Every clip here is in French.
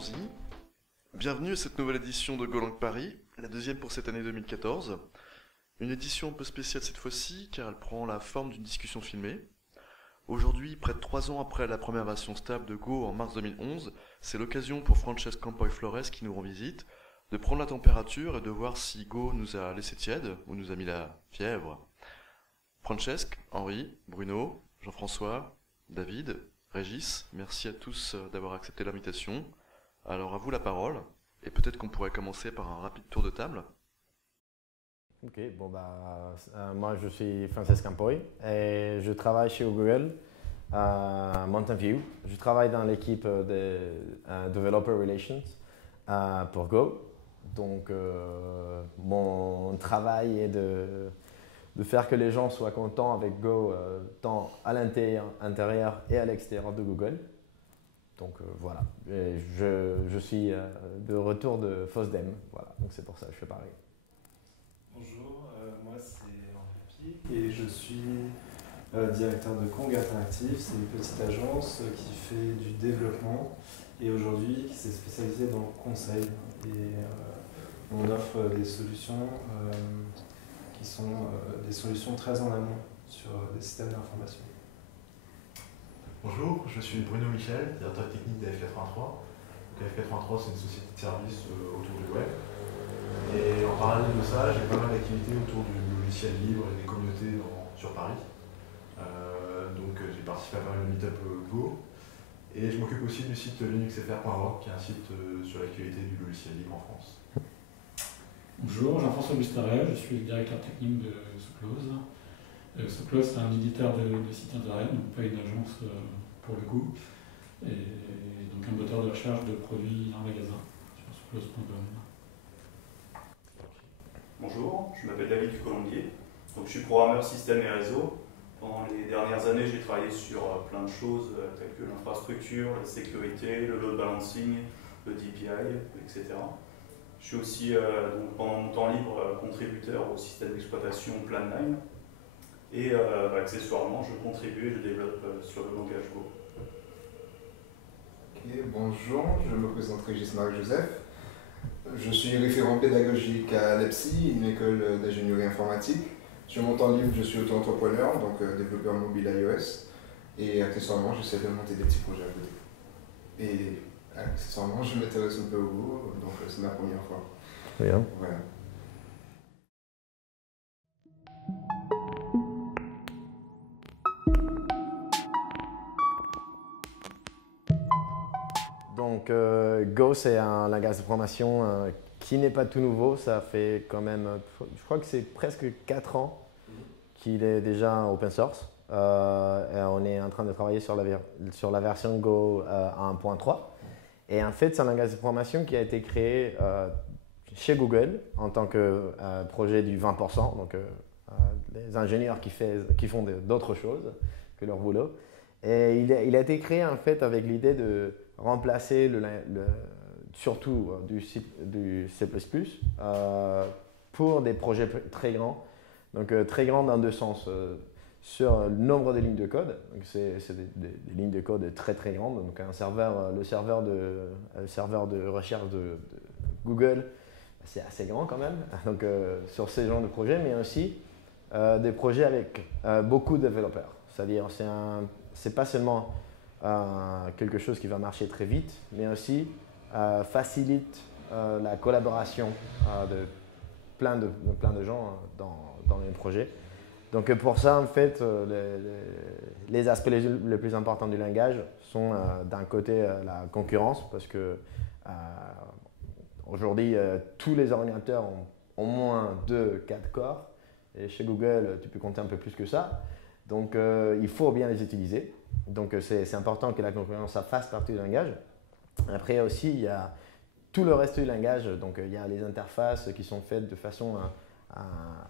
allons-y. Bienvenue à cette nouvelle édition de Golang Paris, la deuxième pour cette année 2014. Une édition un peu spéciale cette fois-ci, car elle prend la forme d'une discussion filmée. Aujourd'hui, près de 3 ans après la première version stable de Go en mars 2011, c'est l'occasion pour Francesc Campoy-Flores, qui nous rend visite, de prendre la température et de voir si Go nous a laissé tiède ou nous a mis la fièvre. Francesc, Henri, Bruno, Jean-François, David, Régis, merci à tous d'avoir accepté l'invitation. Alors à vous la parole, et peut-être qu'on pourrait commencer par un rapide tour de table. Ok, moi je suis Francesc Campoy et je travaille chez Google à Mountain View. Je travaille dans l'équipe de Developer Relations pour Go. Donc mon travail est de faire que les gens soient contents avec Go tant à l'intérieur et à l'extérieur de Google. Donc voilà, et je suis de retour de FOSDEM, voilà, donc c'est pour ça que je fais pareil. Bonjour, moi c'est Henri Pic et je suis directeur de Kong Interactive. C'est une petite agence qui fait du développement et aujourd'hui qui s'est spécialisée dans le conseil. Et on offre des solutions qui sont des solutions très en amont sur des systèmes d'information. Bonjour, je suis Bruno Michel, directeur technique de F83. F83 c'est une société de services autour du web. Et en parallèle de ça, j'ai pas mal d'activités autour du logiciel libre et des communautés sur Paris. J'ai participé à pas mal de meet-up Go. Et je m'occupe aussi du site linuxfr.org, qui est un site sur l'actualité du logiciel libre en France. Bonjour, Jean-François Bustaret, je suis le directeur technique de Soclose. Soclose, c'est un éditeur de sites internet, donc pas une agence pour le coup, et donc un moteur de recherche de produits en magasin sur soclose.com. Bonjour, je m'appelle David Ducolombier, donc je suis programmeur système et réseau. Pendant les dernières années, j'ai travaillé sur plein de choses telles que l'infrastructure, la sécurité, le load balancing, le DPI, etc. Je suis aussi, donc, pendant mon temps libre, contributeur au système d'exploitation Plan9. Et accessoirement, je contribue et je développe sur le langage Go. Okay, bonjour, je me présente Régis Marc-Joseph. Je suis référent pédagogique à l'EPSI, une école d'ingénierie informatique. Sur mon temps libre, je suis auto-entrepreneur, donc développeur mobile iOS. Et accessoirement, j'essaie de monter des petits projets à côté. Et accessoirement, je m'intéresse un peu au Go, donc c'est ma première fois. Bien. Voilà. Donc Go, c'est un langage de programmation qui n'est pas tout nouveau. Ça fait quand même, je crois que c'est presque 4 ans qu'il est déjà open source. Et on est en train de travailler sur la version Go 1.3. Et en fait, c'est un langage de programmation qui a été créé chez Google en tant que projet du 20%. Donc les ingénieurs qui font d'autres choses que leur boulot. Et il a été créé en fait avec l'idée de remplacer surtout du C++ pour des projets très grands. Donc très grands dans deux sens. Sur le nombre de lignes de code, c'est des lignes de code très très grandes. Donc le serveur de recherche de Google, c'est assez grand quand même. Donc sur ces genres de projets, mais aussi des projets avec beaucoup de développeurs. C'est-à-dire c'est pas seulement quelque chose qui va marcher très vite, mais aussi facilite la collaboration de plein de gens dans les projets. Donc pour ça, en fait, les aspects les plus importants du langage sont d'un côté la concurrence, parce que aujourd'hui, tous les ordinateurs ont au moins 2-4 corps, et chez Google, tu peux compter un peu plus que ça. Donc il faut bien les utiliser. Donc c'est important que la concurrence fasse partie du langage. Après aussi, il y a tout le reste du langage. Donc il y a les interfaces qui sont faites de façon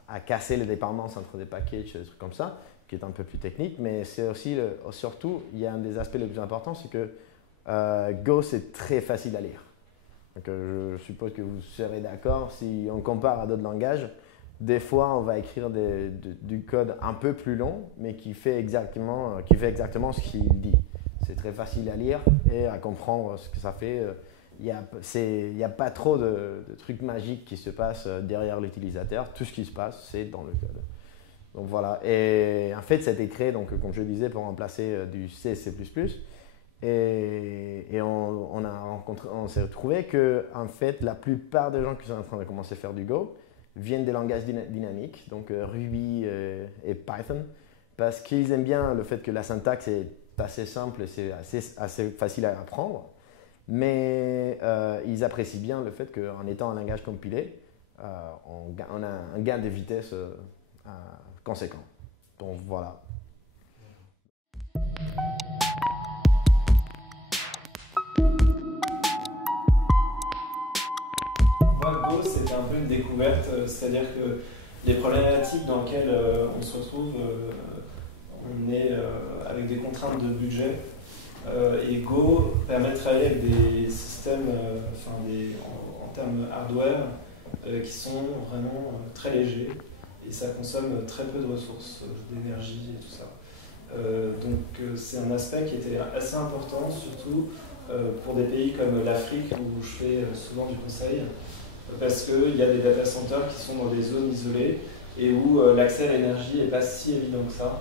à casser les dépendances entre des packages, des trucs comme ça, qui est un peu plus technique. Mais c'est aussi, surtout, il y a un des aspects les plus importants, c'est que Go, c'est très facile à lire. Donc je suppose que vous serez d'accord, si on compare à d'autres langages, des fois, on va écrire du code un peu plus long, mais qui fait exactement ce qu'il dit. C'est très facile à lire et à comprendre ce que ça fait. il n'y a pas trop de trucs magiques qui se passent derrière l'utilisateur. Tout ce qui se passe, c'est dans le code. Donc voilà. Et en fait, ça a été créé, donc, comme je le disais, pour remplacer du C, C++. Et on s'est retrouvé que, en fait, la plupart des gens qui sont en train de commencer à faire du Go viennent des langages dynamiques, donc Ruby et Python, parce qu'ils aiment bien le fait que la syntaxe est assez simple et c'est assez facile à apprendre. Mais ils apprécient bien le fait qu'en étant un langage compilé, on a un gain de vitesse conséquent. Donc voilà. Moi, Go, c'était un peu une découverte, c'est-à-dire que les problématiques dans lesquelles on se retrouve, on est avec des contraintes de budget. Et Go permet de travailler avec des systèmes, en termes hardware, qui sont vraiment très légers et ça consomme très peu de ressources, d'énergie et tout ça. Donc c'est un aspect qui était assez important, surtout pour des pays comme l'Afrique où je fais souvent du conseil, parce qu'il y a des data centers qui sont dans des zones isolées et où l'accès à l'énergie n'est pas si évident que ça.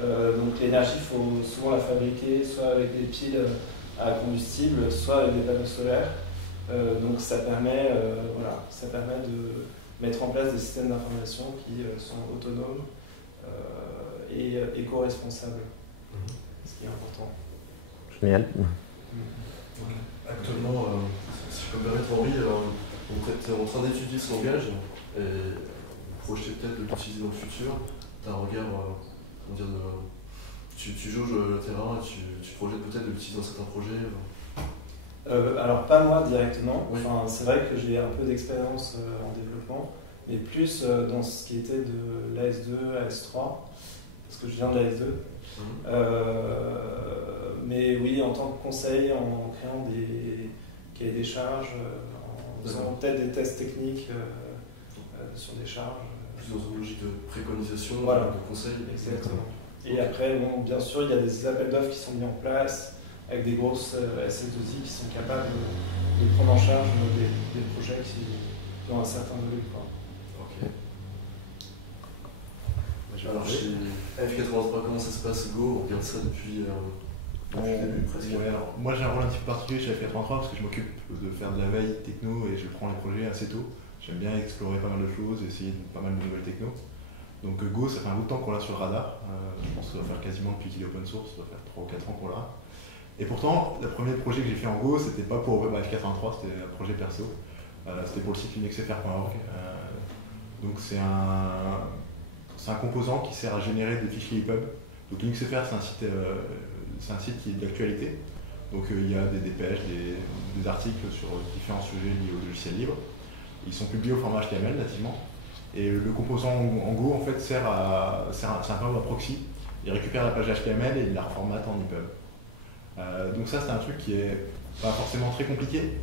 Donc l'énergie, il faut souvent la fabriquer soit avec des piles à combustible, soit avec des panneaux solaires. Donc ça permet de mettre en place des systèmes d'information qui sont autonomes et éco-responsables, ce qui est important. Génial. Actuellement, si je peux me permettre, Henri, vous êtes en train d'étudier ce langage et vous projetez peut-être de l'utiliser dans le futur. Tu as un regard, tu jauges le terrain et tu projettes peut-être de l'utiliser dans certains projets. Alors pas moi directement, oui. Enfin, c'est vrai que j'ai un peu d'expérience en développement, mais plus dans ce qui était de l'AS2, AS3, parce que je viens de l'AS2. Mais oui, en tant que conseil, en créant des cahiers des charges, en faisant peut-être des tests techniques sur des charges. Plus dans une logique de préconisation, voilà. De conseil. Exactement. Et après, bon, bien sûr, il y a des appels d'offres qui sont mis en place avec des grosses SS2I qui sont capables de prendre en charge des projets qui ont un certain volume. Ok. Alors chez F83, comment ça se passe Go? On regarde ça depuis le début presque. Ouais, alors, moi j'ai un rôle un petit peu particulier chez F83 parce que je m'occupe de faire de la veille techno et je prends les projets assez tôt. J'aime bien explorer pas mal de choses, essayer pas mal de nouvelles techno. Donc Go, ça fait un bout de temps qu'on l'a sur le radar. Je pense que ça doit faire quasiment depuis qu'il est open source, ça doit faire 3 ou 4 ans qu'on l'a. Et pourtant, le premier projet que j'ai fait en Go, c'était pas pour F83, c'était un projet perso. C'était pour le site linuxfr.org. Donc c'est un composant qui sert à générer des fichiers EPUB. Donc linuxfr, c'est un site qui est d'actualité. Donc il y a des dépêches, des articles sur différents sujets liés au logiciel libre. Ils sont publiés au format HTML nativement. Et le composant en Go en fait c'est un peu un proxy. Il récupère la page HTML et il la reformate en EPUB. Donc ça c'est un truc qui est pas forcément très compliqué.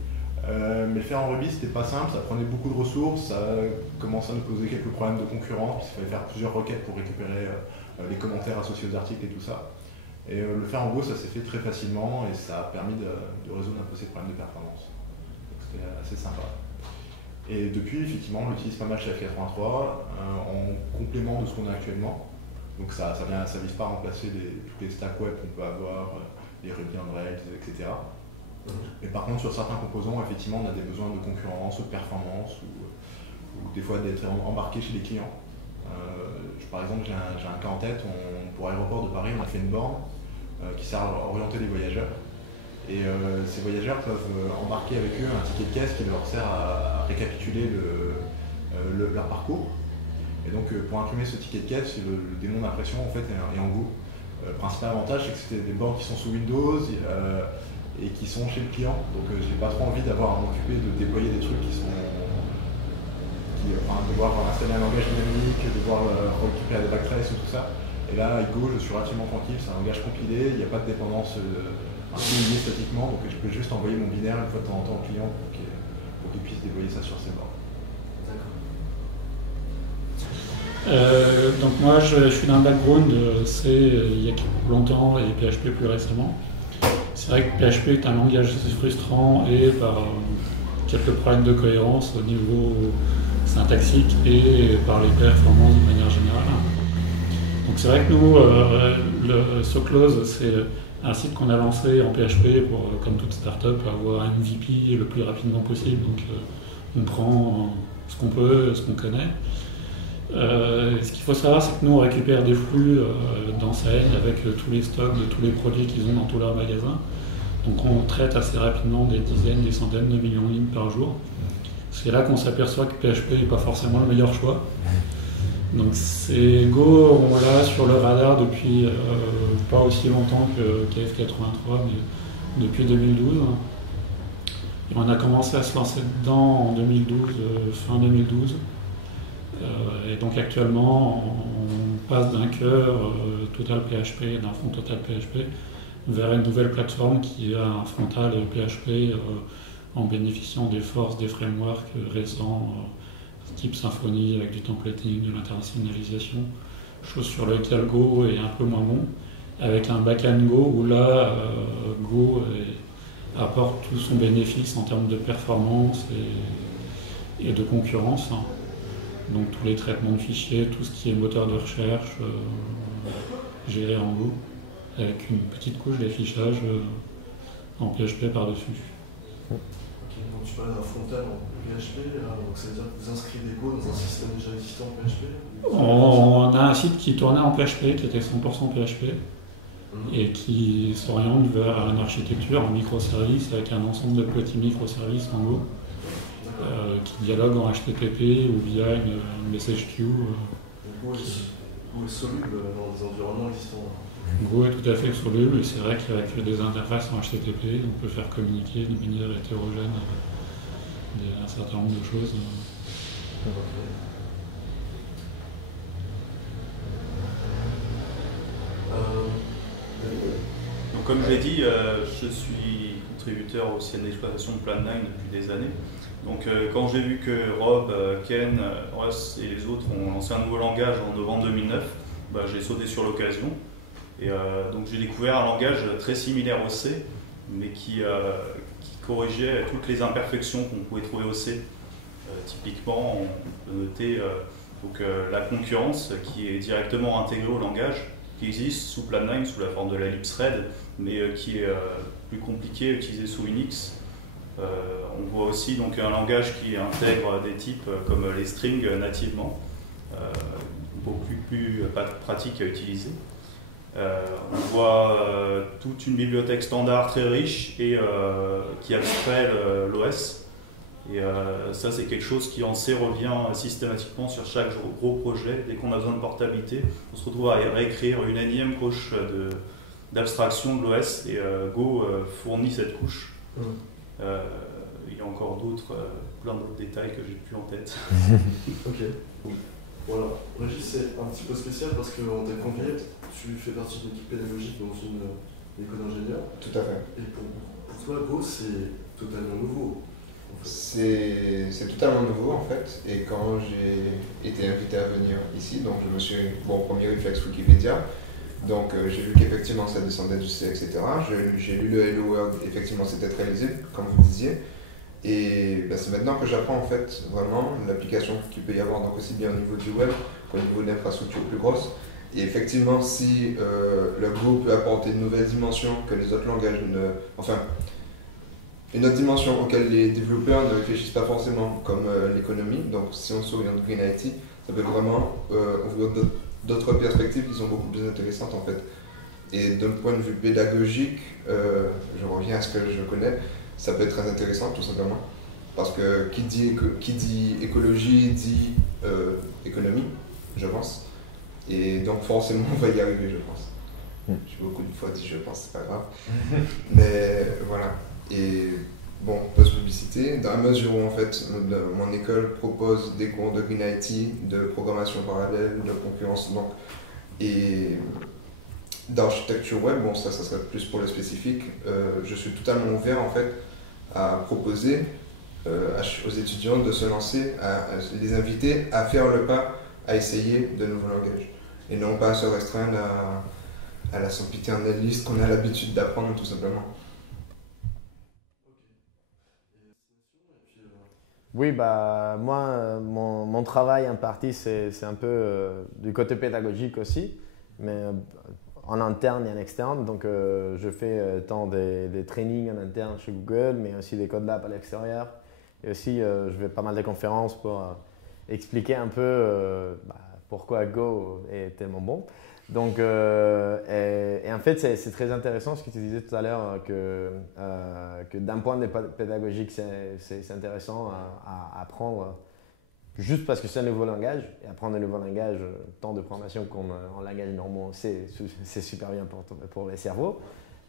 Mais le faire en Ruby c'était pas simple, ça prenait beaucoup de ressources, ça commençait à nous poser quelques problèmes de concurrence, il fallait faire plusieurs requêtes pour récupérer les commentaires associés aux articles et tout ça. Et le faire en Go ça s'est fait très facilement et ça a permis de résoudre un peu ces problèmes de performance. C'était assez sympa. Et depuis, effectivement, on l'utilise pas mal chez F83 en complément de ce qu'on a actuellement. Donc ça vise pas à remplacer tous les stacks web qu'on peut avoir, les Ruby on Rails, etc. Mais par contre, sur certains composants, effectivement, on a des besoins de concurrence ou de performance ou des fois d'être embarqué chez les clients. Par exemple, j'ai un cas en tête, pour l'aéroport de Paris, on a fait une borne qui sert à orienter les voyageurs. Et ces voyageurs peuvent embarquer avec eux un ticket de caisse qui leur sert à récapituler leur parcours. Et donc pour imprimer ce ticket de caisse, le démon d'impression en fait est en Go. Le principal avantage c'est que c'était des bornes qui sont sous Windows et qui sont chez le client. Donc j'ai pas trop envie d'avoir à m'occuper de déployer des trucs devoir installer un langage dynamique, devoir récupérer des backtraces et tout ça. Et là avec Go je suis relativement tranquille, c'est un langage compilé, il n'y a pas de dépendance lié statiquement, donc je peux juste envoyer mon binaire une fois de temps en temps au client pour qu'il puisse déployer ça sur ses bords. Donc moi je suis dans un background C il y a longtemps et PHP plus récemment. C'est vrai que PHP est un langage assez frustrant et par quelques problèmes de cohérence au niveau syntaxique et par les performances de manière générale. Donc c'est vrai que nous, le SoClose, c'est un site qu'on a lancé en PHP pour, comme toute startup, avoir un MVP le plus rapidement possible. Donc on prend ce qu'on peut, ce qu'on connaît. Ce qu'il faut savoir, c'est que nous, on récupère des flux d'enseignes avec tous les stocks de tous les produits qu'ils ont dans tous leurs magasins. Donc on traite assez rapidement des dizaines, des centaines de millions de lignes par jour. C'est là qu'on s'aperçoit que PHP n'est pas forcément le meilleur choix. Donc c'est Go, on l'a sur le radar depuis pas aussi longtemps que KF83, mais depuis 2012. Et on a commencé à se lancer dedans en 2012, fin 2012. Et donc actuellement, on passe d'un cœur Total PHP, d'un front Total PHP, vers une nouvelle plateforme qui a un frontal PHP en bénéficiant des forces des frameworks récents, type Symfony avec du templating, de l'internationalisation, chose sur laquelle Go est un peu moins bon, avec un backend Go où là, Go apporte tout son bénéfice en termes de performance et de concurrence. Donc tous les traitements de fichiers, tout ce qui est moteur de recherche, géré en Go, avec une petite couche d'affichage en PHP par-dessus. Ok, donc tu parlais d'un frontal en PHP, donc ça veut dire que vous inscrivez Go dans un système déjà existant en PHP? On a un site qui tournait en PHP, qui était 100% PHP, et qui s'oriente vers une architecture en microservices avec un ensemble de petits microservices en Go. Qui dialogue en HTTP ou via une message queue. Go est soluble dans des environnements existants. Go est tout à fait soluble et c'est vrai qu'avec des interfaces en HTTP, on peut faire communiquer de manière hétérogène un certain nombre de choses. Donc, comme je l'ai dit, je suis contributeur au système d'exploitation de Plan9 depuis des années. Donc quand j'ai vu que Rob, Ken, Russ et les autres ont lancé un nouveau langage en novembre 2009, j'ai sauté sur l'occasion. Et donc j'ai découvert un langage très similaire au C, mais qui corrigeait toutes les imperfections qu'on pouvait trouver au C. Typiquement, on peut noter la concurrence qui est directement intégrée au langage, qui existe sous Plan9 sous la forme de la ellipse-red, mais qui est plus compliqué à utiliser sous Unix. On voit aussi donc un langage qui intègre des types comme les strings nativement, beaucoup plus pratique à utiliser. On voit toute une bibliothèque standard très riche et qui abstrait l'OS. Et ça, c'est quelque chose qui en C revient systématiquement sur chaque gros projet. Dès qu'on a besoin de portabilité, on se retrouve à réécrire une énième couche d'abstraction de l'OS et Go fournit cette couche. Il y a encore plein d'autres détails que j'ai plus en tête. Ok. Voilà. Régis, c'est un petit peu spécial parce qu'on t'a convié, tu fais partie d'une équipe pédagogique dans une école d'ingénieur. Tout à fait. Et pour toi, Go, c'est totalement nouveau. En fait. C'est totalement nouveau en fait. Et quand j'ai été invité à venir ici, donc je me suis. Bon, premier réflexe Wikipédia. Donc j'ai vu qu'effectivement ça descendait du C, etc. J'ai lu le Hello World, effectivement c'était très lisible, comme vous disiez. Et c'est maintenant que j'apprends en fait vraiment l'application qu'il peut y avoir, donc aussi bien au niveau du web qu'au niveau de l'infrastructure plus grosse. Et effectivement, si le Go peut apporter une nouvelle dimension que les autres langages une autre dimension auquel les développeurs ne réfléchissent pas forcément, comme l'économie, donc si on s'oriente Green IT, ça peut vraiment ouvrir d'autres perspectives qui sont beaucoup plus intéressantes en fait. Et d'un point de vue pédagogique, je reviens à ce que je connais, ça peut être très intéressant tout simplement. Parce que qui dit écologie dit économie, je pense. Et donc forcément on va y arriver, je pense. J'ai beaucoup de fois dit je pense, c'est pas grave. Mais voilà. Et bon, post-publicité, dans la mesure où en fait mon école propose des cours de Green IT, de programmation parallèle, de concurrence, donc, et d'architecture web, bon ça serait plus pour le spécifique, je suis totalement ouvert en fait à proposer aux étudiants de se lancer, à les inviter à faire le pas, à essayer de nouveaux langages, et non pas à se restreindre à la sempiternelle liste qu'on a l'habitude d'apprendre tout simplement. Oui, bah, moi, mon travail en partie, c'est un peu du côté pédagogique aussi, mais en interne et en externe. Donc, je fais tant des trainings en interne chez Google, mais aussi des Code Labs à l'extérieur. Et aussi, je vais pas mal de conférences pour expliquer un peu pourquoi Go est tellement bon. Donc, et en fait, c'est très intéressant ce que tu disais tout à l'heure, que d'un point de vue pédagogique, c'est intéressant à apprendre juste parce que c'est un nouveau langage. Et apprendre un nouveau langage, tant de programmation comme en langage normaux, c'est super bien pour les cerveaux.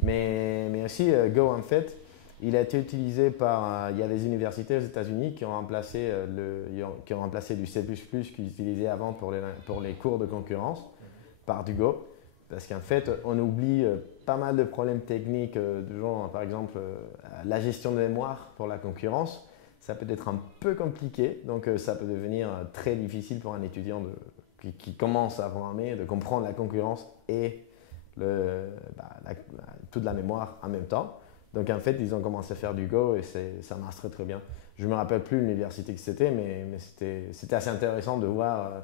Mais aussi, Go, en fait, il a été utilisé par. Il y a des universités aux États-Unis qui ont remplacé du C++ qu'ils utilisaient avant pour les cours de concurrence par du Go. Parce qu'en fait, on oublie pas mal de problèmes techniques, du genre, par exemple, la gestion de mémoire pour la concurrence. Ça peut être un peu compliqué, donc ça peut devenir très difficile pour un étudiant qui commence à programmer, de comprendre la concurrence et toute la mémoire en même temps. Donc en fait, ils ont commencé à faire du Go et ça marche très très bien. Je ne me rappelle plus l'université que c'était, mais c'était assez intéressant de voir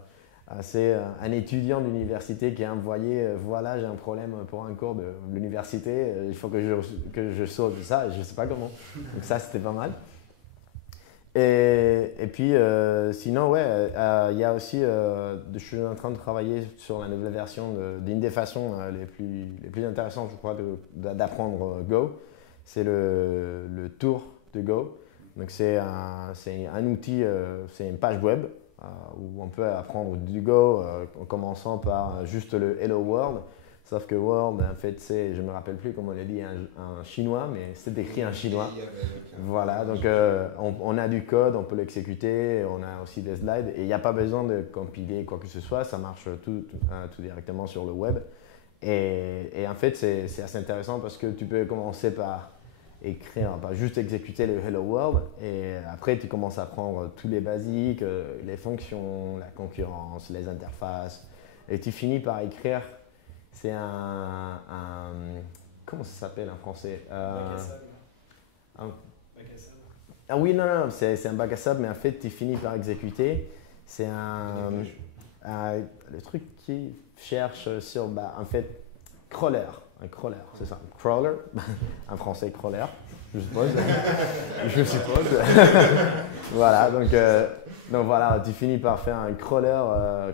un étudiant d'université qui a envoyé voilà, j'ai un problème pour un cours de l'université, il faut que je sauve ça, et je ne sais pas comment. Donc ça, c'était pas mal. Et puis, sinon, ouais, il y a aussi, je suis en train de travailler sur la nouvelle version d'une des façons les plus intéressantes, je crois, d'apprendre Go. C'est le tour de Go. Donc, c'est un outil, c'est une page web où on peut apprendre du Go en commençant par juste le Hello World. Sauf que World, en fait, je ne me rappelle plus comment on l'a dit, un chinois, mais c'est écrit en chinois. Voilà, donc on a du code, on peut l'exécuter, on a aussi des slides et il n'y a pas besoin de compiler quoi que ce soit, ça marche tout directement sur le web. Et en fait, c'est assez intéressant parce que tu peux commencer par écrire, pas juste exécuter le Hello World et après tu commences à apprendre tous les basiques, les fonctions, la concurrence, les interfaces et tu finis par écrire. C'est comment ça s'appelle en français Ah oui, non, c'est un bac à sable, mais en fait, tu finis par exécuter. C'est le truc qui cherche sur, en fait, crawler. Un crawler, c'est ça. Crawler, en français, crawler, je suppose. Je suppose. Voilà, donc voilà, tu finis par faire un crawler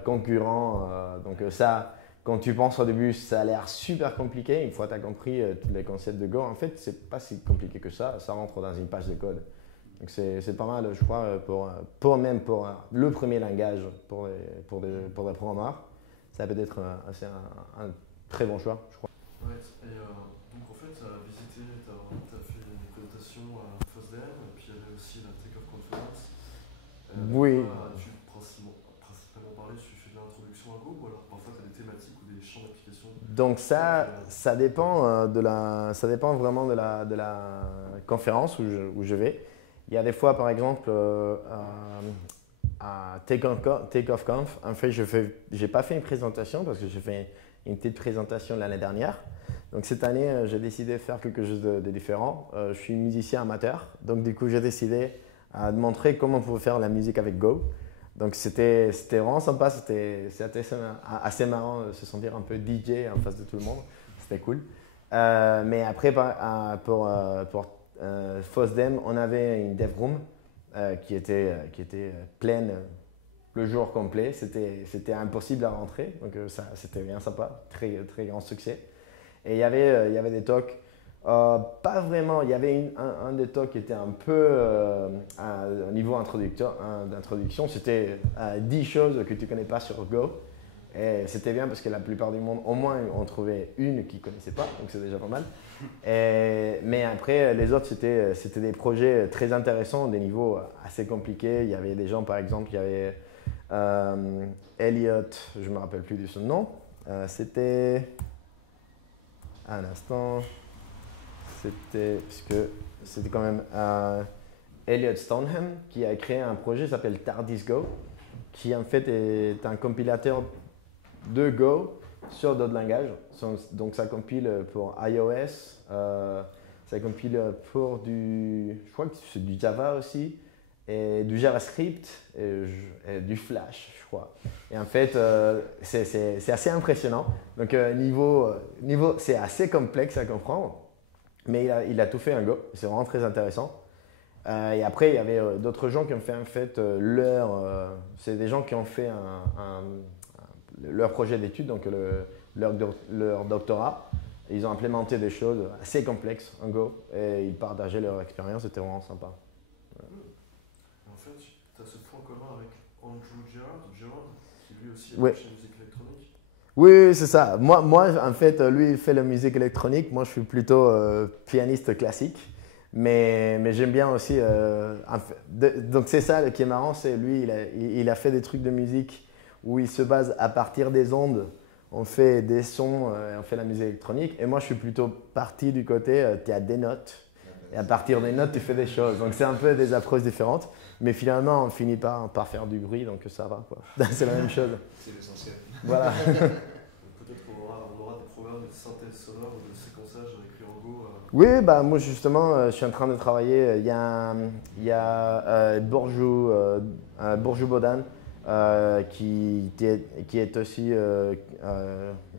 concurrent. Donc ça. Quand tu penses au début, ça a l'air super compliqué. Une fois que tu as compris tous les concepts de Go, en fait, c'est pas si compliqué que ça. Ça rentre dans une page de code. Donc c'est pas mal, je crois, pour le premier langage pour les programmeurs. Ça peut être un très bon choix, je crois. Ouais, et donc en fait, tu as visité, tu as fait une présentation à FOSDEM, et puis il y avait aussi la Take Off Conference. Oui. Tu principalement parlé, tu fais de l'introduction à Go ou alors parfois tu as des thématiques ou des champs d'application? Donc ça dépend vraiment de la conférence où je vais. Il y a des fois, par exemple, à Take Off Conf, en fait, j'ai pas fait une présentation parce que j'ai fait une petite présentation l'année dernière. Donc cette année, j'ai décidé de faire quelque chose de différent. Je suis musicien amateur, donc du coup, j'ai décidé de montrer comment on pouvait faire la musique avec Go. Donc c'était vraiment sympa, c'était assez marrant de se sentir un peu DJ en face de tout le monde, c'était cool. Mais après, pour FOSDEM, on avait une dev room qui était pleine le jour complet. C'était impossible à rentrer, donc ça c'était bien sympa, très, très grand succès. Et il y avait des talks. Pas vraiment, il y avait un des talks qui était un peu au niveau d'introduction, c'était 10 choses que tu ne connais pas sur Go. Et c'était bien parce que la plupart du monde, au moins, on trouvait une qu'ils ne connaissaient pas, donc c'est déjà pas mal. Mais après, les autres, c'était des projets très intéressants, des niveaux assez compliqués. Il y avait des gens, par exemple, il y avait Elliot, je ne me rappelle plus de son nom, c'était… Un instant… C'était quand même Elliot Stoneham qui a créé un projet qui s'appelle TARDIS Go, qui en fait est un compilateur de Go sur d'autres langages. Donc ça compile pour iOS, ça compile pour je crois que c'est du Java aussi, et du JavaScript et du Flash, je crois. Et en fait, c'est assez impressionnant. Donc c'est assez complexe à comprendre, mais il a tout fait en Go. C'est vraiment très intéressant. Et après, il y avait d'autres gens qui ont fait en fait c'est des gens qui ont fait leur projet d'études, donc leur doctorat. Ils ont implémenté des choses assez complexes en Go et ils partageaient leur expérience. C'était vraiment sympa. En fait, tu as ce point commun avec Andrew Gerard, qui lui aussi Ouais. a touché musique électronique. Oui, c'est ça. Moi, en fait, lui, il fait la musique électronique. Moi, je suis plutôt pianiste classique. Mais j'aime bien aussi. Donc, c'est ça qui est marrant. C'est lui, il a fait des trucs de musique où il se base à partir des ondes. On fait des sons, on fait la musique électronique. Et moi, je suis plutôt parti du côté, tu as des notes. Et à partir des notes, tu fais des choses. Donc, c'est un peu des approches différentes. Mais finalement, on finit par faire du bruit, donc ça va, quoi. C'est la même chose. C'est l'essentiel. Voilà. Peut-être qu'on aura des programmes de synthèse sonore ou de séquençage écrits en Go. Oui, bah, moi, justement, je suis en train de travailler. Il y a Bourjou Bodan. Qui est aussi,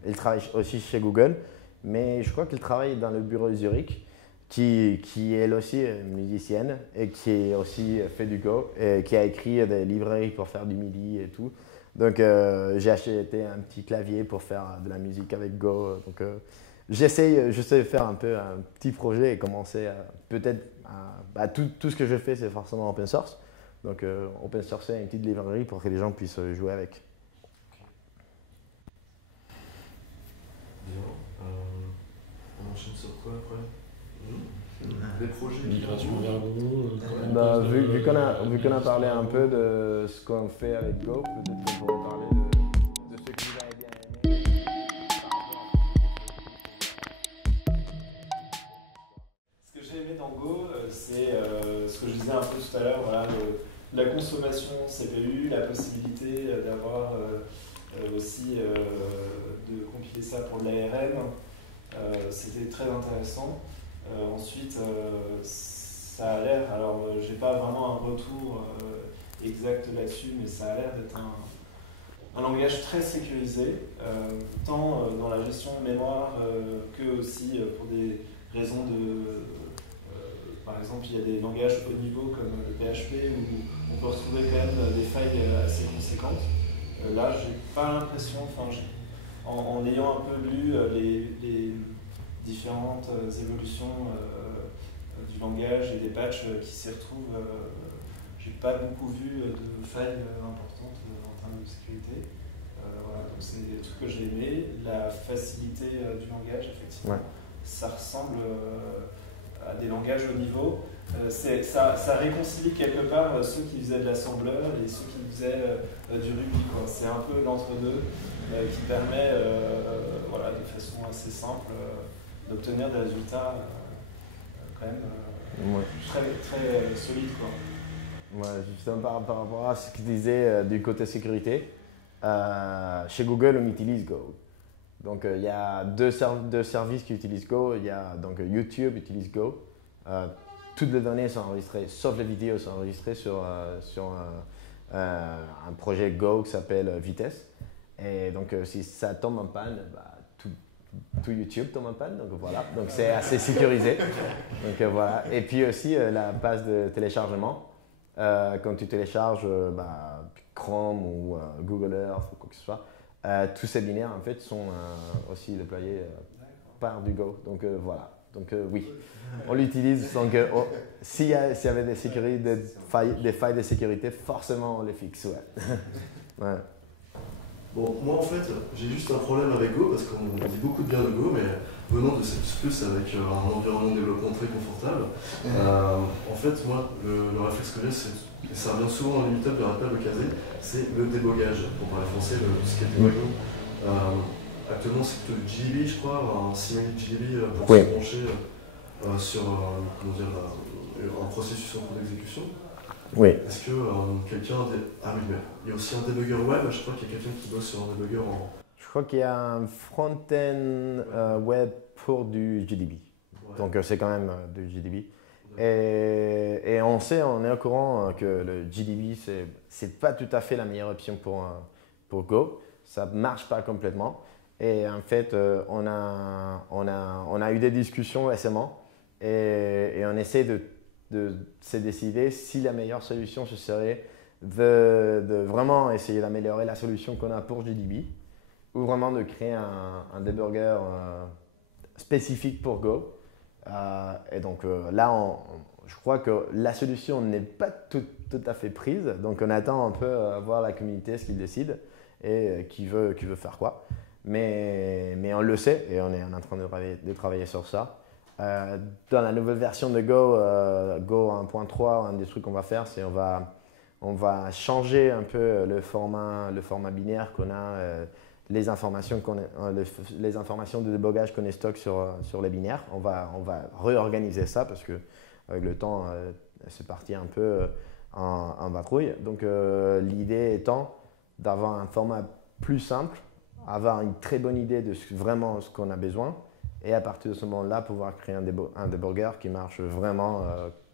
il travaille aussi chez Google, mais je crois qu'il travaille dans le bureau de Zurich, qui est elle aussi musicienne et qui a aussi fait du Go et qui a écrit des librairies pour faire du MIDI et tout. Donc j'ai acheté un petit clavier pour faire de la musique avec Go. Donc j'essaie de faire un peu un petit projet et commencer tout ce que je fais, c'est forcément open source. Donc, open sourcer une petite librairie pour que les gens puissent jouer avec. Bien. On enchaîne sur quoi après Des projets Migration vers Go. Bah, vu qu'on a parlé un peu de ce qu'on fait avec Go, peut-être qu'on pourrait parler de ce que vous avez bien aimé. Ce que j'ai aimé dans Go, c'est ce que je disais un peu tout à l'heure, voilà, la consommation CPU, la possibilité d'avoir aussi de compiler ça pour de l'ARM, c'était très intéressant. Ensuite, ça a l'air, alors j'ai pas vraiment un retour exact là-dessus, mais ça a l'air d'être un langage très sécurisé, tant dans la gestion de mémoire que aussi pour des raisons de... par exemple, il y a des langages haut niveau comme le PHP où on peut retrouver quand même des failles assez conséquentes. Là, j'ai pas l'impression, en ayant un peu lu les différentes évolutions du langage et des patchs qui s'y retrouvent, j'ai pas beaucoup vu de failles importantes en termes de sécurité. Voilà, donc c'est des trucs que j'ai aimé. La facilité du langage, effectivement, ça ressemble à des langages haut niveau. Ça réconcilie quelque part ceux qui faisaient de l'assembleur et ceux qui faisaient du Ruby. C'est un peu l'entre-deux qui permet de façon assez simple d'obtenir des résultats quand même très, très solides. Ouais, justement par rapport à ce que tu disais du côté sécurité, chez Google on utilise Go. Donc il y a deux services qui utilisent Go. Il y a donc YouTube utilise Go. Toutes les données sont enregistrées, sauf les vidéos, sont enregistrées sur un projet Go qui s'appelle Vitesse. Et donc si ça tombe en panne, tout YouTube tombe en panne. Donc voilà, donc c'est assez sécurisé. Donc voilà. Et puis aussi la base de téléchargement. Quand tu télécharges Chrome ou Google Earth ou quoi que ce soit, tous ces binaires en fait sont aussi déployés par du Go. Donc voilà. Donc oui, on l'utilise. Donc s'il y avait des failles de sécurité, forcément on les fixe. Ouais. Bon, moi en fait, j'ai juste un problème avec Go parce qu'on dit beaucoup de bien de Go, mais venant de C++ avec un environnement de développement très confortable, en fait, moi, le réflexe que j'ai, et ça revient souvent dans les meetups de rappel au casé, c'est le débogage. Pour parler français, ce qui est débogage. Actuellement, c'est plutôt GDB, je crois, un simili GDB pour se brancher sur un processus en cours d'exécution. Oui. Est-ce que quelqu'un... Ah oui, mais il y a aussi un debugger web, je crois qu'il y a quelqu'un qui bosse sur un debugger en... Je crois qu'il y a un front-end web pour du GDB. Ouais. Donc c'est quand même du GDB. Et on est au courant que le GDB, c'est pas tout à fait la meilleure option pour Go. Ça marche pas complètement. Et en fait, on a eu des discussions récemment et on essaie de se décider si la meilleure solution ce serait de vraiment essayer d'améliorer la solution qu'on a pour GDB ou vraiment de créer un debugger spécifique pour Go. Et donc là, je crois que la solution n'est pas tout à fait prise. Donc on attend un peu voir la communauté ce qu'ils décident et qui veut faire quoi. Mais on le sait et on est en train de travailler sur ça. Dans la nouvelle version de Go, Go 1.3, un des trucs qu'on va faire, c'est on va changer un peu le format binaire qu'on a, les informations de débogage qu'on stocke sur les binaires. On va réorganiser ça parce que avec le temps, c'est parti un peu en vadrouille. Donc l'idée étant d'avoir un format plus simple, avoir une très bonne idée de vraiment ce qu'on a besoin et à partir de ce moment-là, pouvoir créer un debugger qui marche vraiment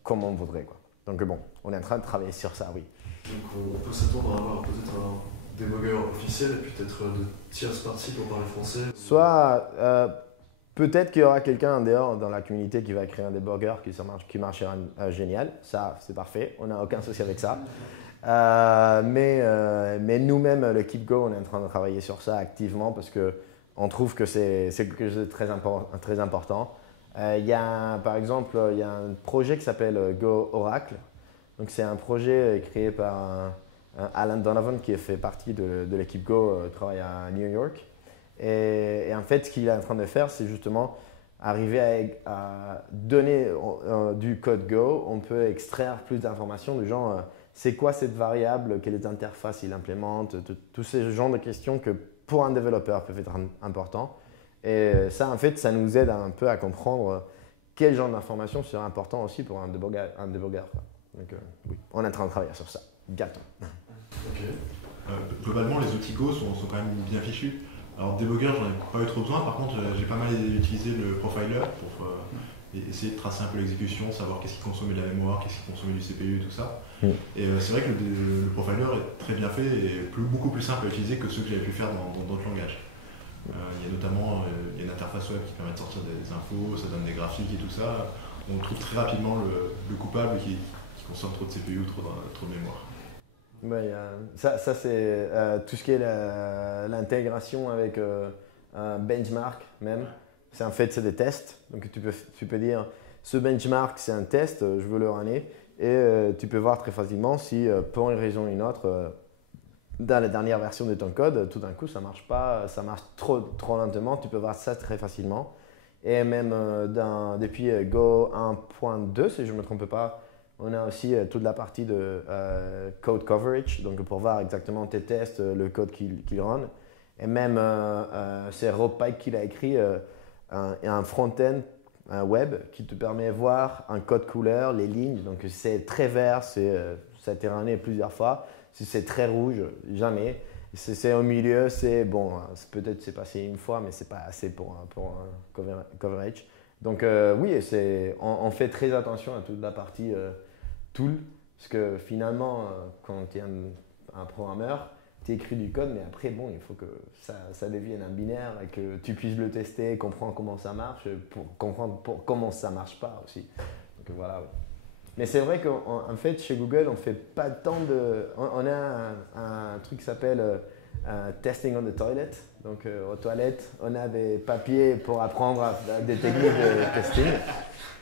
comme on voudrait, quoi. Donc bon, on est en train de travailler sur ça, oui. Donc on peut s'attendre à avoir peut-être un debugger officiel et peut-être de tierce partie pour parler français. Soit peut-être qu'il y aura quelqu'un en dehors dans la communauté qui va créer un debugger qui marchera génial. Ça, c'est parfait. On n'a aucun souci avec ça. Mais nous-mêmes, l'équipe Go, on est en train de travailler sur ça activement parce qu'on trouve que c'est quelque chose de très important. Par exemple, il y a un projet qui s'appelle Go Oracle. Donc, c'est un projet créé par Alan Donovan qui fait partie de l'équipe Go, travaille à New York. Et en fait, ce qu'il est en train de faire, c'est justement arriver à donner du code Go. On peut extraire plus d'informations du genre c'est quoi cette variable, quelles interfaces il implémente, tous ces genres de questions que pour un développeur peuvent être importants. Et ça, en fait, ça nous aide un peu à comprendre quel genre d'informations serait important aussi pour un debugger. Donc oui, on est en train de travailler sur ça. Bientôt. Ok. Globalement, les outils Go sont quand même bien fichus. Alors, debugger, j'en ai pas eu trop besoin. Par contre, j'ai pas mal utilisé le profiler pour essayer de tracer un peu l'exécution, savoir qu'est-ce qui consommait de la mémoire, qu'est-ce qui consommait du CPU et tout ça. Et c'est vrai que le profiler est très bien fait et beaucoup plus simple à utiliser que ceux que j'avais pu faire dans d'autres langages. Il y a notamment une interface web qui permet de sortir des infos, ça donne des graphiques et tout ça. On trouve très rapidement le coupable qui consomme trop de CPU ou trop de mémoire. Ouais, ça c'est tout ce qui est l'intégration avec un benchmark même. En fait, c'est des tests. Donc tu peux dire ce benchmark c'est un test, je veux le runner. Et tu peux voir très facilement si pour une raison ou une autre, dans la dernière version de ton code, tout d'un coup ça marche pas, ça marche trop lentement. Tu peux voir ça très facilement. Et même depuis Go 1.2, si je ne me trompe pas, on a aussi toute la partie de code coverage, donc pour voir exactement tes tests, le code qu'il run. Et même c'est Rob Pike qui l'a écrit, un front-end web qui te permet de voir un code couleur, les lignes. Donc si c'est très vert, ça a été runné plusieurs fois. Si c'est très rouge, jamais. Si c'est au milieu, c'est bon, peut-être c'est passé une fois, mais c'est pas assez pour coverage. Donc oui, on fait très attention à toute la partie tool, parce que finalement, quand tu es un programmeur, tu écris du code, mais après, bon, il faut que ça devienne un binaire et que tu puisses le tester, comprendre comment ça marche, pour comprendre comment ça ne marche pas aussi. Donc voilà. Oui. Mais c'est vrai qu'en fait, chez Google, on ne fait pas tant de… On a un truc qui s'appelle testing on the toilet. Donc aux toilettes, on a des papiers pour apprendre des techniques de testing.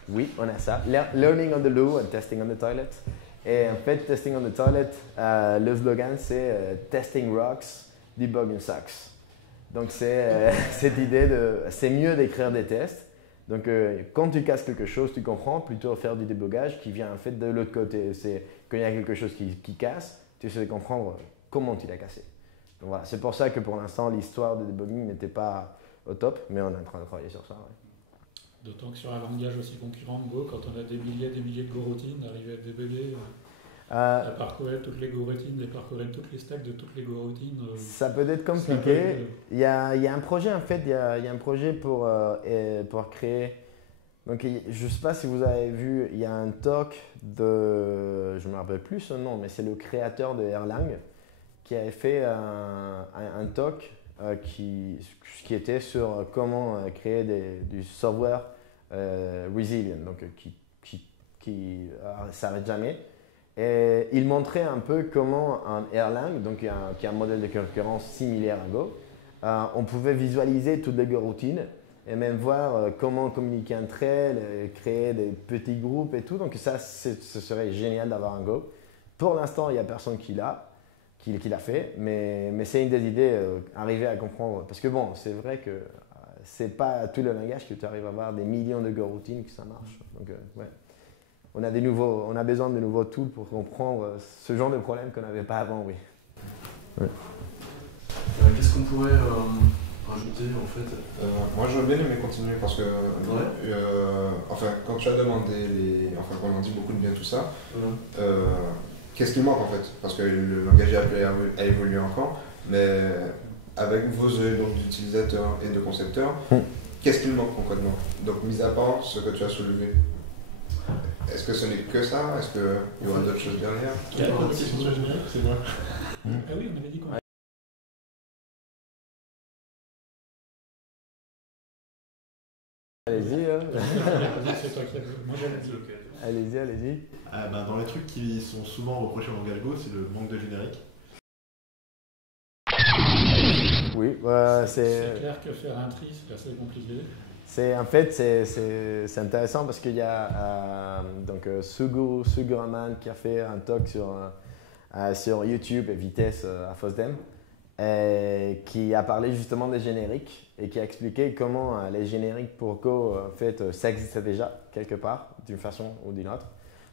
Oui, on a ça. Learning on the loo and testing on the toilet. Et en fait, testing on the toilet, le slogan c'est testing rocks, debugging sucks. Donc c'est cette idée de c'est mieux d'écrire des tests. Donc quand tu casses quelque chose, tu comprends, plutôt faire du débogage qui vient en fait de l'autre côté. C'est quand il y a quelque chose qui casse, tu essaies de comprendre comment tu l'as cassé. Donc voilà, c'est pour ça que pour l'instant l'histoire de debugging n'était pas au top, mais on est en train de travailler sur ça. Ouais. D'autant que sur un langage aussi concurrent de Go, quand on a des milliers de Go routines, arriver à débugger, à parcourir toutes les Go routines et parcourir toutes les stacks de toutes les Go routines. Ça peut être compliqué. Il y a un projet en fait, il y a un projet pour créer Donc, je ne sais pas si vous avez vu, il y a un talk de, je ne me rappelle plus son nom, mais c'est le créateur de Erlang qui avait fait un talk qui était sur comment créer du software resilient, donc qui ne s'arrête jamais. Et il montrait un peu comment un Erlang, donc qui est un modèle de concurrence similaire à Go, on pouvait visualiser toutes les Go routines et même voir comment communiquer entre elles, créer des petits groupes et tout. Donc ça, ce serait génial d'avoir un Go. Pour l'instant, il n'y a personne qui l'a fait, mais c'est une des idées, arriver à comprendre. Parce que bon, c'est vrai que c'est pas tout le langage que tu arrives à avoir des millions de Go routines que ça marche. Donc ouais. On a besoin de nouveaux tools pour comprendre ce genre de problème qu'on n'avait pas avant, oui. Ouais. Qu'est-ce qu'on pourrait rajouter en fait? Moi j'aurais bien aimé continuer parce que enfin, quand tu as demandé quand on dit beaucoup de bien tout ça, qu'est-ce qui manque en fait? Parce que le langage a évolué encore, mais avec vos yeux d'utilisateurs et de concepteurs, qu'est-ce qu'il manque concrètement? Donc mis à part ce que tu as soulevé. Est-ce que ce n'est que ça? Est-ce qu'il y aura d'autres choses derrière? Il y a d'autres questions génériques, c'est moi. Ah oui, on avait dit quoi? Allez-y. C'est toi qui as moi j'avais dit. Allez-y. Dans les trucs qui sont souvent reprochés au langage Go, c'est le manque de générique. Oui, c'est clair que faire un tri, c'est assez compliqué. En fait, c'est intéressant parce qu'il y a Sugur Rahman qui a fait un talk sur YouTube et vitesse à FOSDEM qui a parlé justement des génériques et qui a expliqué comment les génériques pour Go en fait, ça existait déjà quelque part d'une façon ou d'une autre.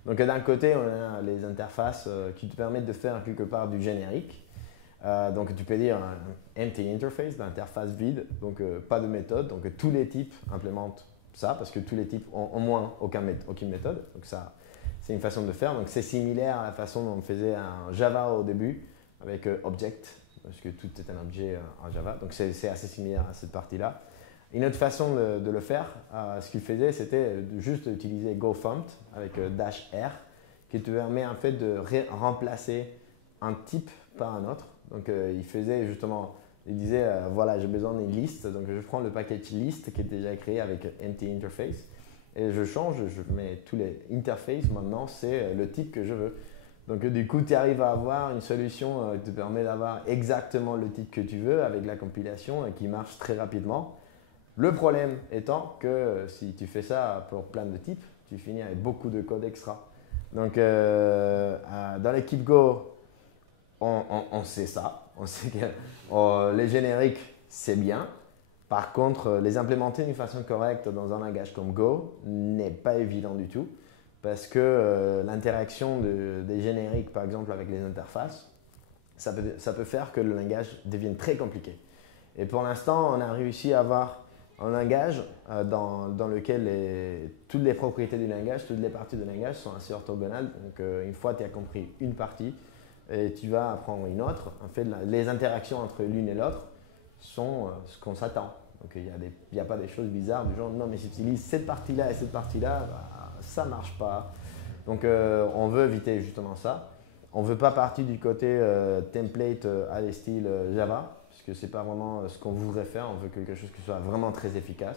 Donc d'un côté, on a les interfaces qui te permettent de faire quelque part du générique. Donc tu peux dire un empty interface, l'interface vide, donc pas de méthode. Donc tous les types implémentent ça parce que tous les types ont au moins aucune méthode. Donc ça, c'est une façon de faire. Donc c'est similaire à la façon dont on faisait un Java au début avec Object, parce que tout est un objet en Java. Donc c'est assez similaire à cette partie-là. Une autre façon de le faire, ce qu'il faisait, c'était juste d'utiliser GoFont avec -R, qui te permet en fait de remplacer un type par un autre. Donc il disait voilà, j'ai besoin d'une liste, donc je prends le package list qui est déjà créé avec empty interface et je change, je mets tous les interfaces, maintenant c'est le type que je veux. Donc du coup tu arrives à avoir une solution qui te permet d'avoir exactement le type que tu veux avec la compilation et qui marche très rapidement. Le problème étant que si tu fais ça pour plein de types, tu finis avec beaucoup de code extra. Donc dans l'équipe Go, on sait ça, on sait que les génériques c'est bien. Par contre, les implémenter d'une façon correcte dans un langage comme Go n'est pas évident du tout parce que l'interaction des génériques, par exemple avec les interfaces, ça peut faire que le langage devienne très compliqué. Et pour l'instant, on a réussi à avoir un langage dans lequel toutes les propriétés du langage, toutes les parties du langage sont assez orthogonales. Donc une fois que tu as compris une partie, et tu vas apprendre une autre. En fait, les interactions entre l'une et l'autre sont ce qu'on s'attend. Donc, il n'y a pas des choses bizarres du genre non, mais si tu utilises cette partie-là et cette partie-là, ça ne marche pas. Donc, on veut éviter justement ça. On ne veut pas partir du côté template à des styles Java, parce que ce n'est pas vraiment ce qu'on voudrait faire. On veut quelque chose qui soit vraiment très efficace.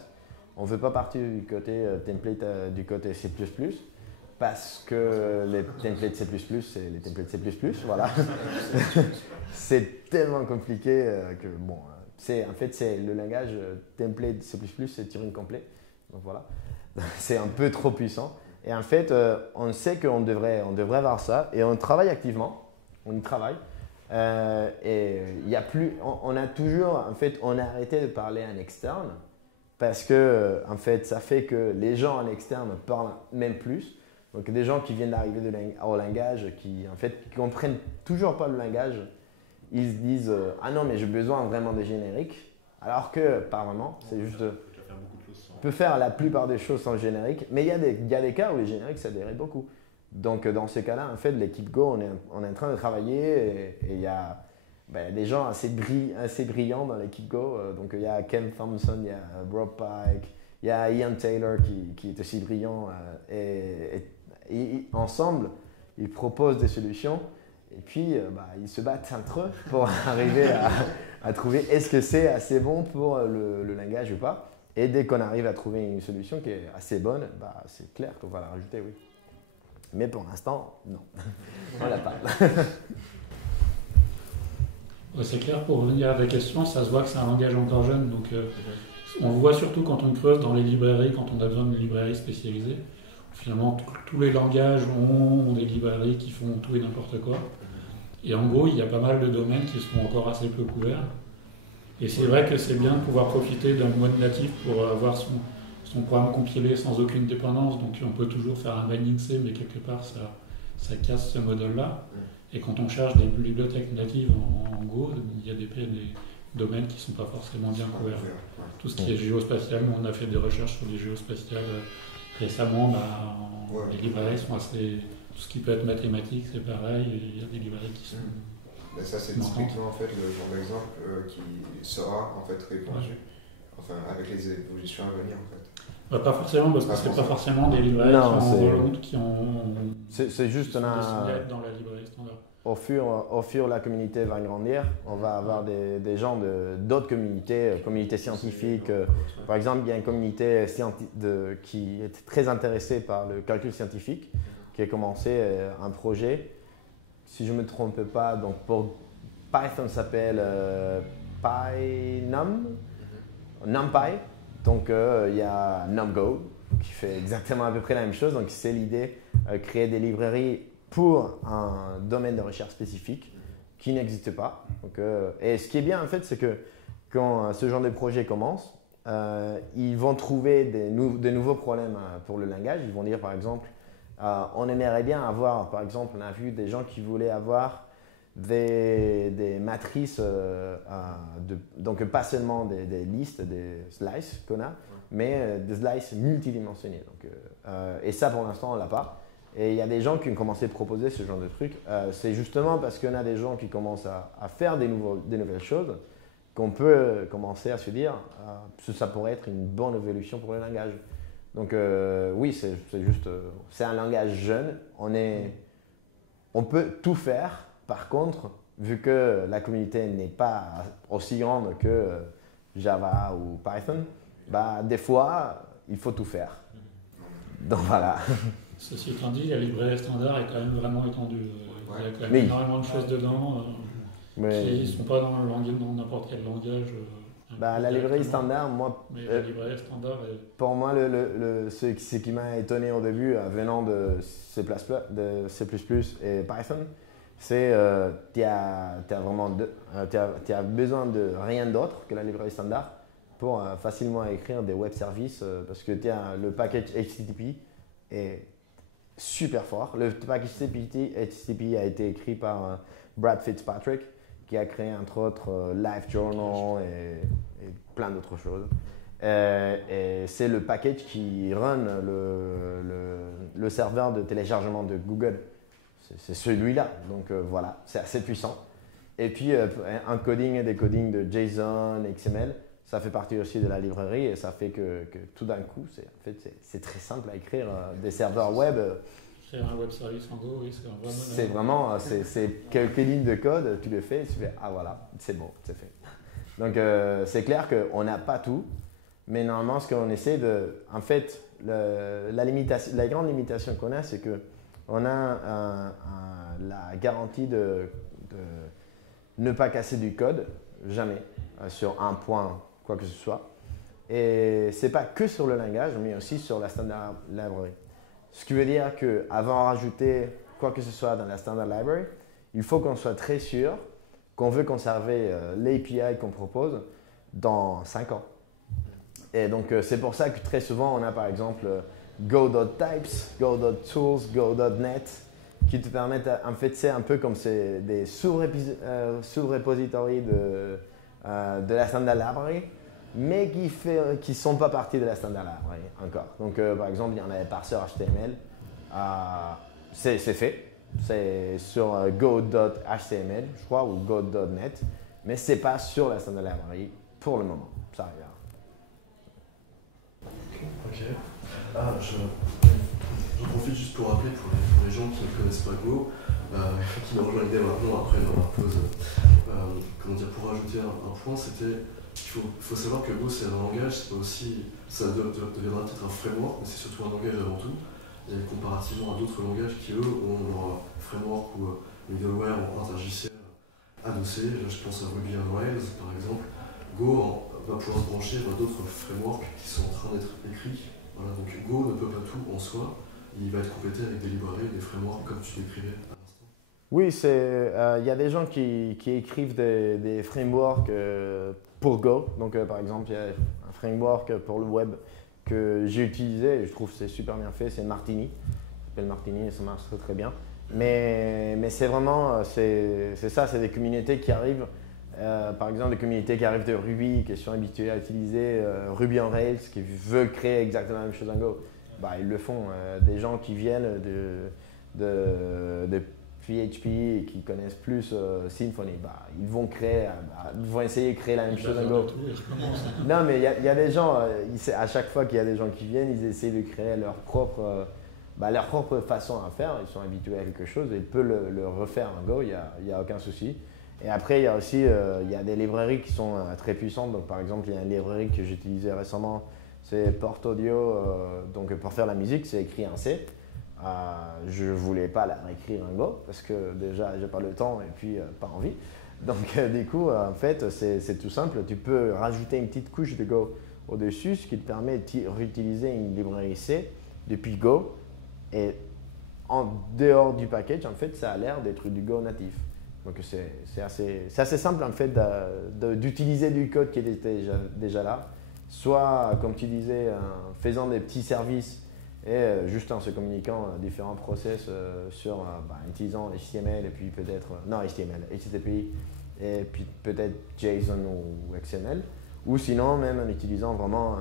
On ne veut pas partir du côté template du côté C++. Parce que les templates C++, c'est les templates C++, voilà. C'est tellement compliqué que bon, en fait c'est le langage template C++, c'est Turing complet. Donc voilà, c'est un peu trop puissant. Et en fait, on sait qu'on devrait avoir ça et on travaille activement, on y travaille. Et il y a plus, on a toujours, en fait, on a arrêté de parler en externe parce que en fait, ça fait que les gens en externe parlent même plus. Donc des gens qui viennent d'arriver au langage, qui en fait qui comprennent toujours pas le langage, ils se disent ah non mais j'ai besoin vraiment de génériques, alors que pas vraiment, c'est juste on peut faire la plupart des choses sans le générique, mais il y a des cas où les génériques ça déraille beaucoup. Donc dans ces cas-là, en fait l'équipe Go on est en train de travailler et il y a des gens assez brillants dans l'équipe Go. Donc il y a Ken Thompson, il y a Rob Pike, il y a Ian Taylor qui est aussi brillant et ensemble, ils proposent des solutions et puis ils se battent entre eux pour arriver à trouver est-ce que c'est assez bon pour le langage ou pas. Et dès qu'on arrive à trouver une solution qui est assez bonne, c'est clair qu'on va la rajouter, oui. Mais pour l'instant, non. On l'a pas. C'est clair, pour revenir à ta question, ça se voit que c'est un langage encore jeune. Donc, on le voit surtout quand on creuse dans les librairies, quand on a besoin d'une librairie spécialisée. Finalement, tous les langages ont des librairies qui font tout et n'importe quoi. Et en gros, il y a pas mal de domaines qui sont encore assez peu couverts. Et c'est vrai que c'est bien de pouvoir profiter d'un mode natif pour avoir son programme compilé sans aucune dépendance. Donc on peut toujours faire un binding C, mais quelque part ça casse ce modèle-là. Et quand on cherche des bibliothèques natives en Go, il y a des domaines qui ne sont pas forcément bien couverts. Tout ce qui est géospatial, on a fait des recherches sur les géospatiales récemment. Les librairies sont assez... Tout ce qui peut être mathématique, c'est pareil. Il y a des librairies qui sont... Mais ça, c'est typiquement en fait, le genre d'exemple qui sera en fait répandu avec les évolutions à venir. En fait. Pas forcément, parce que c'est pas forcément des librairies qui ont c'est juste dans la librairie standard. Au fur la communauté va grandir, on va avoir des gens d'autres communautés scientifiques. Par exemple, il y a une communauté qui est très intéressée par le calcul scientifique, qui a commencé un projet. Si je ne me trompe pas, donc pour Python, ça s'appelle NumPy. Donc il y a NumGo qui fait exactement à peu près la même chose. Donc c'est l'idée de créer des librairies pour un domaine de recherche spécifique qui n'existe pas. Donc, et ce qui est bien en fait, c'est que quand ce genre de projet commence, ils vont trouver de nouveaux problèmes pour le langage. Ils vont dire par exemple, on aimerait bien avoir, par exemple, on a vu des gens qui voulaient avoir des matrices, donc pas seulement des listes, des slices qu'on a, mais des slices multidimensionnels. Donc, et ça, pour l'instant, on ne l'a pas. Et il y a des gens qui ont commencé à proposer ce genre de trucs. C'est justement parce qu'on a des gens qui commencent à faire des nouvelles choses qu'on peut commencer à se dire que ça pourrait être une bonne évolution pour le langage. Donc oui, c'est un langage jeune. On peut tout faire. Par contre, vu que la communauté n'est pas aussi grande que Java ou Python, des fois, il faut tout faire. Donc voilà. Ceci étant dit, la librairie standard est quand même vraiment étendue. Il y a quand même énormément de choses dedans qui ne sont pas dans n'importe quel langage. La librairie standard, la librairie standard pour moi, ce qui m'a étonné au début, venant de C++ et Python, c'est que tu as besoin de rien d'autre que la librairie standard pour facilement écrire des web services parce que le package HTTP est super fort. Le package HTTP a été écrit par Brad Fitzpatrick, qui a créé entre autres LiveJournal et plein d'autres choses. Et c'est le package qui run le serveur de téléchargement de Google. C'est celui-là. Donc voilà, c'est assez puissant. Et puis encoding et decoding de JSON, XML, ça fait partie aussi de la librairie et ça fait que tout d'un coup, c'est très simple à écrire des serveurs web. Créer un web service en Go, oui, c'est un vrai C'est vraiment, c'est quelques lignes de code, tu le fais, tu fais ah voilà, c'est bon, c'est fait. Donc c'est clair qu'on n'a pas tout, mais normalement ce qu'on essaie de, en fait, la grande limitation qu'on a, c'est que on a la garantie de ne pas casser du code, jamais, sur un point, quoi que ce soit. Et c'est pas que sur le langage, mais aussi sur la standard library. Ce qui veut dire qu'avant de rajouter quoi que ce soit dans la standard library, il faut qu'on soit très sûr qu'on veut conserver l'API qu'on propose dans 5 ans. Et donc, c'est pour ça que très souvent, on a par exemple go.types, go.tools, go.net qui te permettent, en fait, c'est un peu comme c'est des sous-repositories de la standard library, mais qui ne sont pas partie de la standard library encore. Donc, par exemple, il y en a des parseurs HTML. C'est fait. C'est sur go.html, je crois, ou go.net. Mais ce n'est pas sur la standard library pour le moment. Ça arrivera. Ok. Ah, j'en profite juste pour rappeler pour les gens qui ne connaissent pas Go, qui nous rejoignent dès maintenant après leur pause. Pour rajouter un point, c'était qu'il faut savoir que Go c'est un langage, c'est pas aussi, ça deviendra peut-être un framework, mais c'est surtout un langage avant tout. Et comparativement à d'autres langages qui eux ont leur framework ou middleware ou interJSL adossé, là je pense à Ruby on Rails par exemple, Go va pouvoir se brancher vers d'autres frameworks qui sont en train d'être écrits. Voilà, donc Go ne peut pas tout en soi, il va être complété avec des librairies, des frameworks comme tu décrivais à l'instant. Oui, y a des gens qui écrivent des frameworks pour Go. Donc par exemple, il y a un framework pour le web que j'ai utilisé et je trouve que c'est super bien fait, c'est Martini. Ça s'appelle Martini et ça marche très très bien. Mais c'est vraiment, c'est ça, c'est des communautés qui arrivent, par exemple des communautés qui arrivent de Ruby, qui sont habituées à utiliser Ruby on Rails, qui veulent créer exactement la même chose en Go. Bah, ils le font. Des gens qui viennent de PHP et qui connaissent plus Symfony, bah, ils vont essayer de créer la même chose en Go. Non, mais il y a des gens, à chaque fois qu'il y a des gens qui viennent, ils essaient de créer leur propre façon à faire. Ils sont habitués à quelque chose et ils peuvent le refaire en Go, il n'y a aucun souci. Et après, il y a aussi il y a des librairies qui sont très puissantes. Donc, par exemple, il y a une librairie que j'ai utilisée récemment, c'est Port Audio. Donc, pour faire la musique, c'est écrit en C. Je ne voulais pas la réécrire en Go parce que déjà, je n'ai pas le temps et puis pas envie. Donc, du coup, en fait, c'est tout simple. Tu peux rajouter une petite couche de Go au-dessus, ce qui te permet de réutiliser une librairie C depuis Go. Et en dehors du package, en fait, ça a l'air d'être du Go natif. Donc, c'est assez simple, en fait, d'utiliser du code qui était déjà là. Soit, comme tu disais, en faisant des petits services et juste en se communiquant différents process en utilisant HTML et puis peut-être, HTTP et puis peut-être JSON ou XML. Ou sinon, même en utilisant vraiment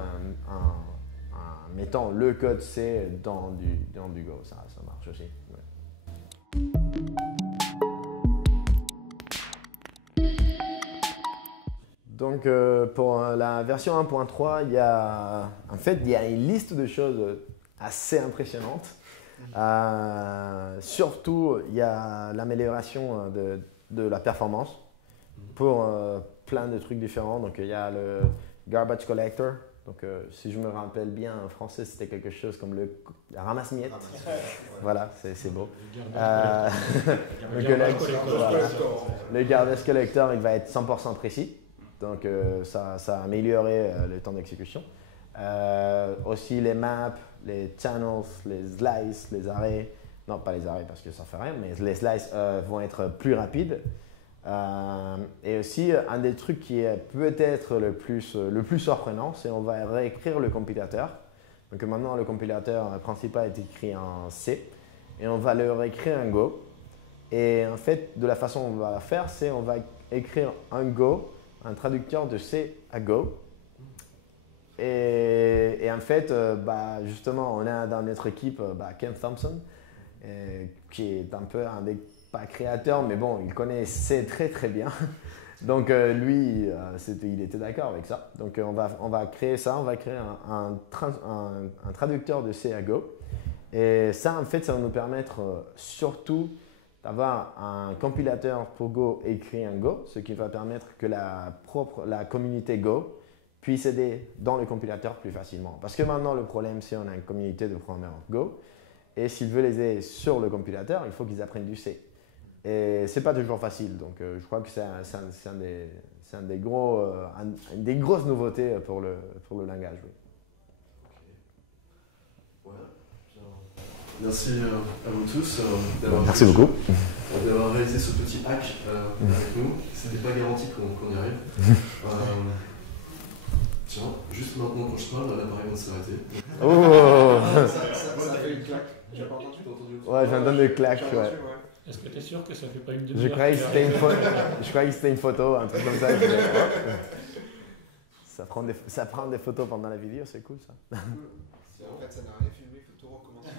mettant le code C dans du Go, ça marche aussi. Ouais. Donc pour la version 1.3, il y a une liste de choses assez impressionnantes. Surtout, il y a l'amélioration de la performance pour plein de trucs différents. Donc il y a le garbage collector. Donc, si je me rappelle bien, en français, c'était quelque chose comme le ramasse-miettes. Voilà, c'est beau. Le garbage collector, il va être 100% précis. Donc, ça a amélioré le temps d'exécution. Aussi, les maps, les channels, les slices, les arrêts. Non, pas les arrêts parce que ça ne fait rien, mais les slices vont être plus rapides. Et aussi, un des trucs qui est peut-être le plus surprenant, c'est qu'on va réécrire le compilateur. Donc maintenant, le compilateur principal est écrit en C et on va le réécrire en Go. Et en fait, de la façon dont on va la faire, c'est on va écrire en Go, un traducteur de C à Go. Et en fait, justement, on a dans notre équipe Ken Thompson, qui est un peu un des pas créateur, mais bon, il connaît C très très bien. Donc lui, il était d'accord avec ça. Donc on va créer ça, on va créer un traducteur de C à Go. Et ça, en fait, ça va nous permettre surtout d'avoir un compilateur pour Go écrit en Go, ce qui va permettre que la communauté Go puisse aider dans le compilateur plus facilement. Parce que maintenant, le problème, c'est qu'on a une communauté de programmeurs Go. Et s'ils veulent les aider sur le compilateur, il faut qu'ils apprennent du C. Et ce n'est pas toujours facile, donc je crois que c'est une des grosses nouveautés pour le langage. Oui. Okay. Voilà. Merci à vous tous d'avoir réalisé ce petit hack avec nous. Ce n'était pas garanti qu'on y arrive. Tiens, juste maintenant quand je parle, l'appareil vient de s'arrêter. Oh ça fait une claque. J'ai pas entendu. Ouais, j'entends des claques. Ouais. Est-ce que tu es sûr que ça fait pas une demi-heure? Je croyais que c'était une photo, un truc comme ça. Ça prend des photos pendant la vidéo, c'est cool ça. En fait, ça n'a rien filmé, il faut tout recommencer.